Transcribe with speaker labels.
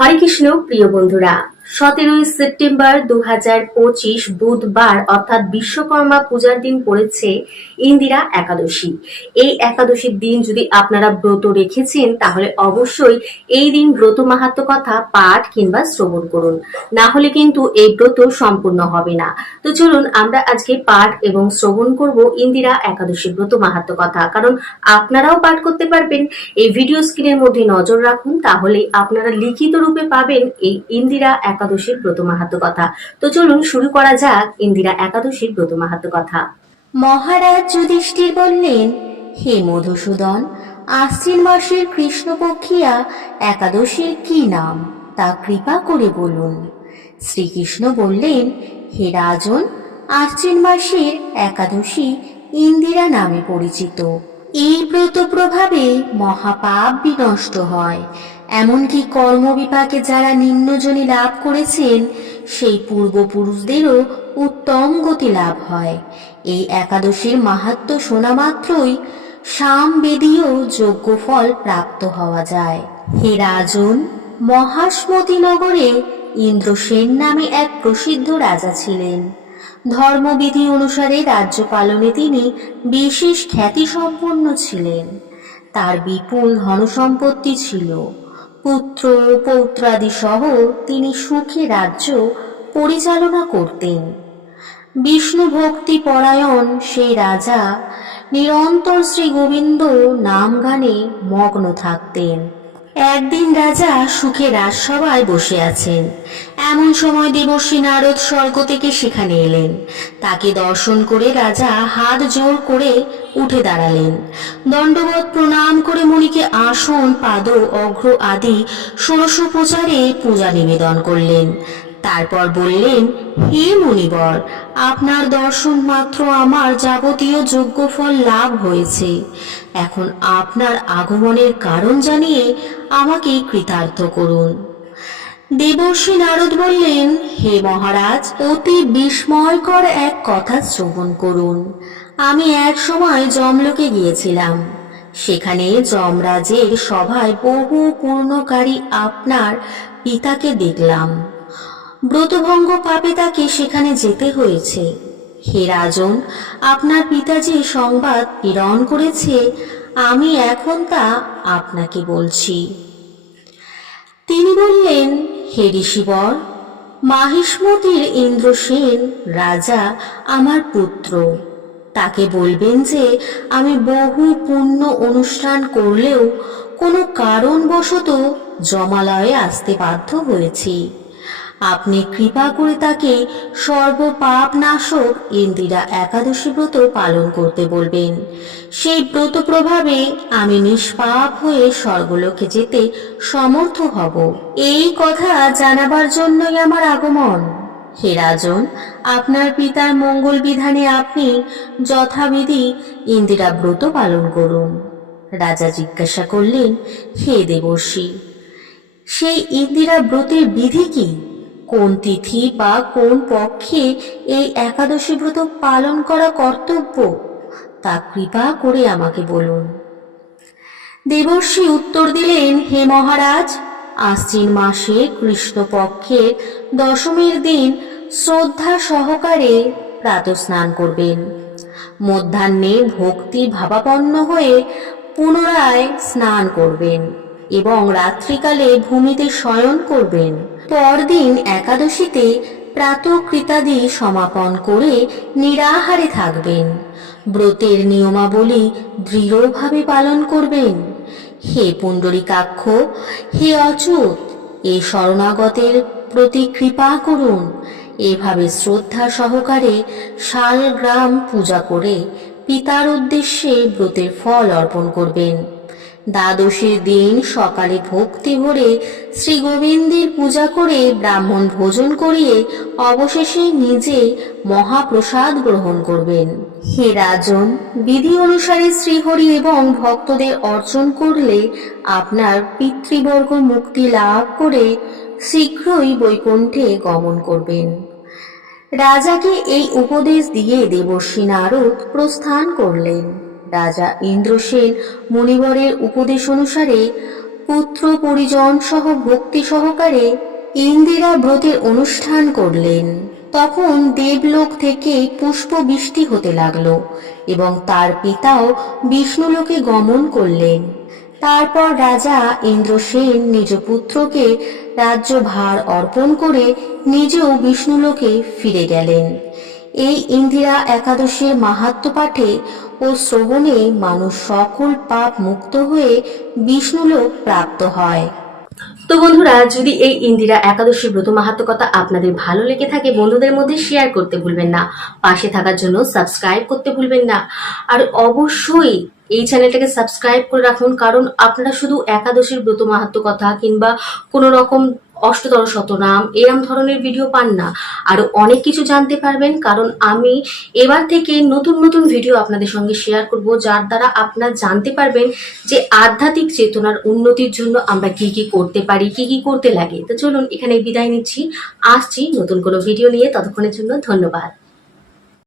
Speaker 1: হরে কৃষ্ণ প্রিয় বন্ধুরা। সতেরোই সেপ্টেম্বর দু হাজার পঁচিশ বুধবার, অর্থাৎ বিশ্বকর্মা পূজার দিন পড়েছে ইন্দিরা একাদশী। এই একাদশীর দিন যদি আপনারা ব্রত রেখেছেন, তাহলে অবশ্যই এই দিন ব্রত মাহাত্ম কথা পাঠ কিংবা শ্রবণ করুন। না হলে কিন্তু এই ব্রত সম্পূর্ণ হবে না। তো চলুন, আমরা আজকে পাঠ এবং শ্রবণ করব ইন্দিরা একাদশী ব্রত মাহাত্ম কথা। কারণ আপনারাও পাঠ করতে পারবেন। এই ভিডিও স্ক্রিনের মধ্যে নজর রাখুন, তাহলে আপনারা লিখিত রূপে পাবেন এই ইন্দিরা একাদশীর ব্রত মাহাত্ম কথা। তো চলুন শুরু করা যাক ইন্দিরা একাদশীর ব্রত মাহাত্ম কথা।
Speaker 2: মহারাজ যুধিষ্ঠির বললেন, হে মধুসূদন, আশ্বিন মাসের কৃষ্ণপক্ষিয়া একাদশীর কি নাম, তা কৃপা করে বলুন। শ্রীকৃষ্ণ বললেন, হে রাজন, আশ্বিন মাসের একাদশী ইন্দিরা নামে পরিচিত। এই ব্রত প্রভাবে মহাপাপ বিনষ্ট হয়। এমনকি কর্মবিপাকে যারা নিম্নজনী লাভ করেছেন, সেই পূর্বপুরুষদেরও উত্তম গতি লাভ হয়। এই একাদশীর মাহাত্ম শোনা মাত্রই সামবেদীয় যোগ্য ফল প্রাপ্ত হওয়া যায়। হে রাজন মহাসমতি নগরে ইন্দ্রসেন নামে এক প্রসিদ্ধ রাজা ছিলেন। ধর্মবিধি অনুসারে রাজ্য পালনে তিনি বিশেষ খ্যাতি সম্পন্ন ছিলেন। তার বিপুল ধনসম্পত্তি ছিল। পুত্র, পৌত্রাদি সহ তিনি সুখে রাজ্য পরিচালনা করতেন। বিষ্ণু ভক্তি পরায়ণ সেই রাজা নিরন্তর শ্রী গোবিন্দ নাম গানে মগ্ন থাকতেন। একদিন রাজা সুখে রাজসভায় বসে আছেন। এমন সময় দেবশ্রী নারদ স্বর্গ থেকে সেখানে এলেন। তাকে দর্শন করে রাজা হাত জোর করে উঠে দাঁড়ালেন। দণ্ডবোধ প্রণাম করে মনিকে আসন, পাদ অগ্র আদি, ষোড়শোপচারে পূজা নিবেদন করলেন। তারপর বললেন, হে মুনিবর, আপনার দর্শন মাত্র আমার যাবতীয় যোগ্য ফল লাভ হয়েছে। এখন আপনার আগমনের কারণ জানিয়ে আমাকে কৃতার্থ করুন। দেবর্ষী নারদ বললেন, হে মহারাজ, অতি বিস্ময়কর এক কথা শ্রবণ করুন। আমি এক সময় জমলোকে গিয়েছিলাম। সেখানে যমরাজের সভায় বহু পূর্ণকারী আপনার পিতাকে দেখলাম। ব্রতভঙ্গ পাপে তাকে সেখানে যেতে হয়েছে। হে রাজন, আপনার পিতা যে সংবাদ প্রেরণ করেছে, আমি এখন তা আপনাকে বলছি। তিনি বললেন, হে ঋষিবর, মাহিষ্মতির ইন্দ্রসেন রাজা আমার পুত্র। তাকে বলবেন যে, আমি বহু পুণ্য অনুষ্ঠান করলেও কোনো কারণবশত জমালয়ে আসতে বাধ্য হয়েছি। আপনি কৃপা করে তাকে সর্বপাপ নাশক ইন্দিরা একাদশী ব্রত পালন করতে বলবেন। সেই ব্রত প্রভাবে আমি নিষ্পাপ হয়ে স্বর্গলোকে যেতে সমর্থ হব। এই কথা জানাবার জন্যই আমার আগমন। হে রাজন, আপনার পিতার মঙ্গল বিধানে আপনি যথাবিধি ইন্দিরা ব্রত পালন করুন। রাজা জিজ্ঞাসা করলেন, হে দেবর্ষী, সেই ইন্দিরা ব্রতের বিধি কি? কোন তিথি বা কোন পক্ষে এই একাদশী ব্রত পালন করা কর্তব্য? তা কৃপা করে আমাকে বলুন। দেবর্ষি উত্তর দিলেন, হে মহারাজ, আশ্বিন মাসে কৃষ্ণপক্ষের দশমীর দিন শ্রদ্ধা সহকারে প্রাতস্নান করবেন। মধ্যাহ্নে ভক্তি ভাবাপন্ন হয়ে পুনরায় স্নান করবেন। এবং রাত্রিকালে ভূমিতে শয়ন করবেন। পরদিন একাদশীতে প্রাতকৃতাদি সমাপন করে নিরাহারে থাকবেন। ব্রতের নিয়মাবলী দৃঢ়ভাবে পালন করবেন। হে পুণ্ডরিকাক্ষ, হে অচ্যুত, এ শরণাগতের প্রতি কৃপা করুন। এভাবে শ্রদ্ধা সহকারে শালগ্রাম পূজা করে পিতার উদ্দেশ্যে ব্রতের ফল অর্পণ করবেন। দ্বাদশীর দিন সকালে ভক্তি ভরে শ্রী গোবিন্দের পূজা করে ব্রাহ্মণ ভোজন করিয়ে অবশেষে নিজে মহাপ্রসাদ গ্রহণ করবেন। হে রাজন, বিধি অনুসারে শ্রীহরি এবং ভক্তদের অর্জন করলে আপনার পিতৃবর্গ মুক্তি লাভ করে শীঘ্রই বৈকুণ্ঠে গমন করবেন। রাজাকে এই উপদেশ দিয়ে দেবর্ষী নারদ প্রস্থান করলেন। রাজা ইন্দ্রসেন মুনিবরের উপদেশ অনুসারে
Speaker 3: পুত্র পরিজন সহ ভক্তি সহকারে ইন্দিরা ব্রতের অনুষ্ঠান করলেন। তখন দেবলোক থেকে পুষ্প বৃষ্টি হতে লাগল এবং তার পিতাও বিষ্ণুলোকে গমন করলেন। তারপর রাজা ইন্দ্রসেন নিজ পুত্রকে রাজ্যভার অর্পণ করে নিজেও বিষ্ণুলোকে ফিরে গেলেন। এই ইন্দিরা একাদশীর মাহাত্ম্য পাঠে ও শ্রবণে মানুষ সকল পাপ মুক্ত হয়ে বিষ্ণুলোক প্রাপ্ত হয়।
Speaker 2: তো বন্ধুরা, যদি এই ইন্দিরা একাদশী ব্রত মাহাত্ম কথা আপনাদের ভালো লেগে থাকে, বন্ধুদের মধ্যে শেয়ার করতে ভুলবেন না। পাশে থাকার জন্য সাবস্ক্রাইব করতে ভুলবেন না। আর অবশ্যই এই চ্যানেলটাকে সাবস্ক্রাইব করে রাখুন, কারণ আপনারা শুধু একাদশীর ব্রত মাহাত্ম কথা কিংবা কোনো রকম অষ্টতর শতনাম, এরম ধরনের ভিডিও পান না। আরও অনেক কিছু জানতে পারবেন, কারণ আমি এবার থেকে নতুন নতুন ভিডিও আপনাদের সঙ্গে শেয়ার করব, যার দ্বারা আপনারা জানতে পারবেন যে আধ্যাত্মিক চেতনার উন্নতির জন্য আমরা কি কি করতে পারি, কি কি করতে লাগে। তো চলুন এখানে বিদায় নিচ্ছি। আসছি নতুন কোনো ভিডিও নিয়ে। ততক্ষণের জন্য ধন্যবাদ।